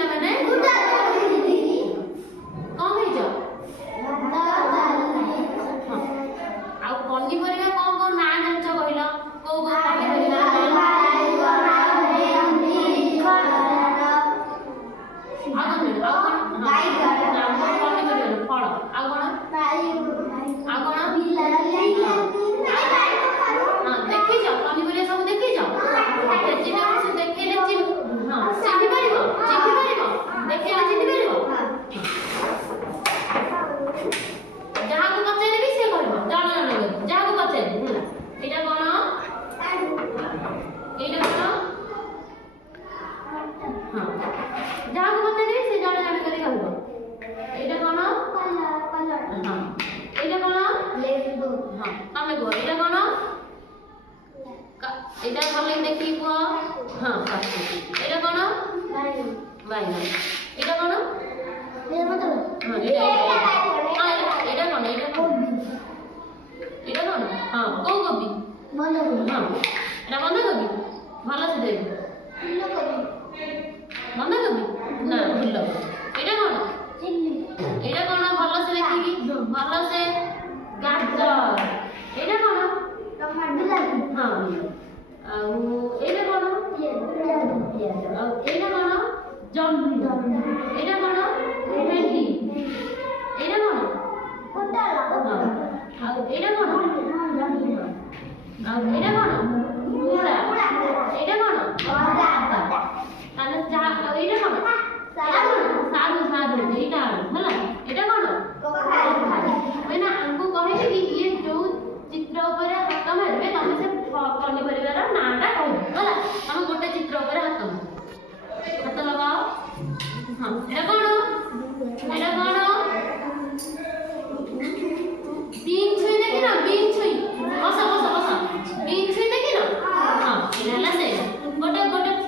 ପିଲାମାନେ କଣ ହେଇଛ? ଆଉ ପନିପରିବା କଣ କଣ ନାଁ ଜାଣିଛ କହିଲ? କୋଉ କୋଉ ପନିପରିବା? ଫଳ ଆଉ କଣ? ଦେଖିଛ ପନିପରିବା ସବୁ ଦେଖିଛ? ଭେଜିଟେବଲ୍ସ ଦେଖେଇଲେ ଚିହ୍ନି ପାରିବ? ଦେଖେଇଲେ ଚିହ୍ନି ପାରିବ? ଯାହାକୁ ପଚାରିବି ସେ କହିବ ଜଣ କରି ଯାହାକୁ ପଚାରିବି ହେଲା। ଏଇଟା କଣ? ଏଇଟା କଣ? ହଁ ଯାହାକୁ ପଚାରିବି ସେ ଜଣ କରି କହିବ। ଏଇଟା କଣ? ହଁ ଏଇଟା କଣ? ହଁ ତମେ କୁହ ଏଇଟା କଣ? ଏଇଟା ଭଲ ଦେଖିକି କୁହ। ହଁ ଏଇଟା କଣ? ବାଇଗଣ। ଏଇଟା କଣ? ହଁ ଏଇଟା କଣ? ଏଇଟା କଣ? ହଁ କୋଉ କୋବି? ହଁ ଏଇଟା ବନ୍ଧାକୋବି। ଭଲ ସେ ଦେବି ବନ୍ଧାକୋବି ନା ଫୁଲକୋବି। ଏଇଟା କଣ? ଏଇଟା କଣ? ଭଲ ସେ ଦେଖିକି ଭଲ ସେ ଗାଜର। ଏଇଟା କଣ? ହଁ ଆଉ ଏଇଟା କଣ? ଆଉ ଏଇଟା କଣ? ଜହ୍ନି। ଏଇଟା କଣ? ଭେଣ୍ଡି। ଏଇଟା କଣ? ଆଉ ଏଇଟା କଣ? ଆଉ ଏଇଟା କଣ? ମୂଳା। ଏଇଟା କଣ? ତାହେଲେ ଏଇଟା କଣ? ସାରୁ। ଏଇଟା ହେଲା। ଏଇଟା କଣ? ନା ଆମକୁ କହିବେ କି ଇଏ ଯୋଉ ଚିତ୍ର ଉପରେ ହାତ ମାରିବେ ତମେ ସେ ପନିପରିବାର ନାଁଟା କହିବ ହେଲା। ତମେ ଗୋଟେ ଚିତ୍ର ଉପରେ ହାତ ଲଗାଅ। ହଁ ଏଇଟା କଣ? ଏଇଟା କଣ? ବିନ୍ ଛୁଇଁ ଦେଖିନ? ବିନ୍ ଛୁଇଁ ବସ ବିନ୍ ଛୁଇଁ ଦେଖିନ? ହଁ ଏଇଟା ହେଲା ସେ ଗୋଟେ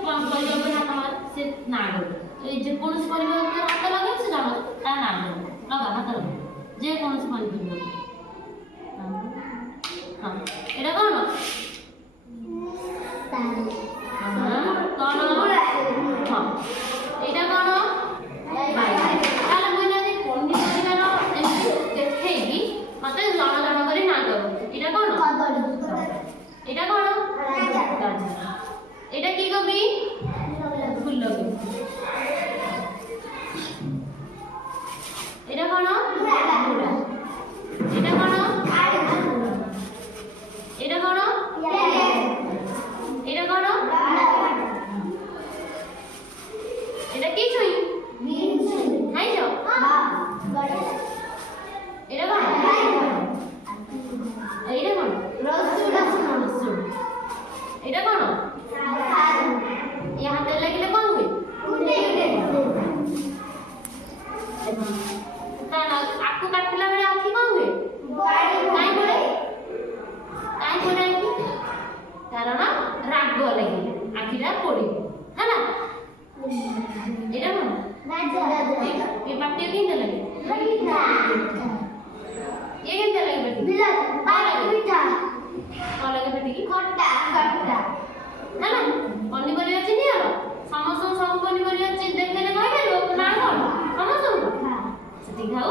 ପରିବା ଉପରେ ହାତ ମାର ସେ ନାଁ କହିବ। ଏଇ ଯେକୌଣସି ପରିବା ଉପରେ ହାତ ଲଗେଇବ ସେ ଜଣ ତା ନାଁ କହିବ। ହାତ ଲଗାଅ ଯେକୌଣସି ପନିପରିବା। ହଁ ଏଇଟା କଣ? କଣ? ହଁ ଏଇଟା କଣ? ତାହେଲେ ମୁଁ ଆଜି ପନିପରିବାର ଦେଖେଇକି ମତେ ଜଣ କରି ନାଁ କହିବ। ଏଇଟା କଣ? ଏଇଟା କଣ? ଏଇଟା କି କୋବି? ଫୁଲକୋବି। ଏଇଟା କଣ? ଏଇଟା କଣ? ଏଇଟା କଣ? ଏଇଟା କଣ? ଏଇଟା କି ଛୁଇଁ? ଖାଇଛ? ଏଇଟା କଣ? ଏଇଟା କଣ? ରସୁଣ। ଏଇଟା କଣ? ଏ ହାତରେ ଲାଗିଲେ କଣ ହୁଏ? ଆଖୁ କାଟିଲା ବେଳେ ଆଖି କଣ ହୁଏ? କାଇଁ ପଡେ? ଆଖି? କାରଣ ରାଗ ଲାଗିଲେ ଆଖିଟା ପୋଡିବ ହେଲା। ଏଇଟା କଣ? ଏ ପାଟିରେ କେମିତି ଲାଗେ? ये केମିତି ଲାଗେ ପାଟିକି? କଣ ଲାଗେ ପାଟିକି? ଖଟା ହେଲା। ପନିପରିବା ଚିହ୍ନିଗଲ? ସମସ୍ତଙ୍କୁ ସବୁ ପନିପରିବା ଦେଖେଇଲେ କହିପାରିବ ନା କଣ? ସମସ୍ତଙ୍କୁ ସେତିକି ଥାଉ।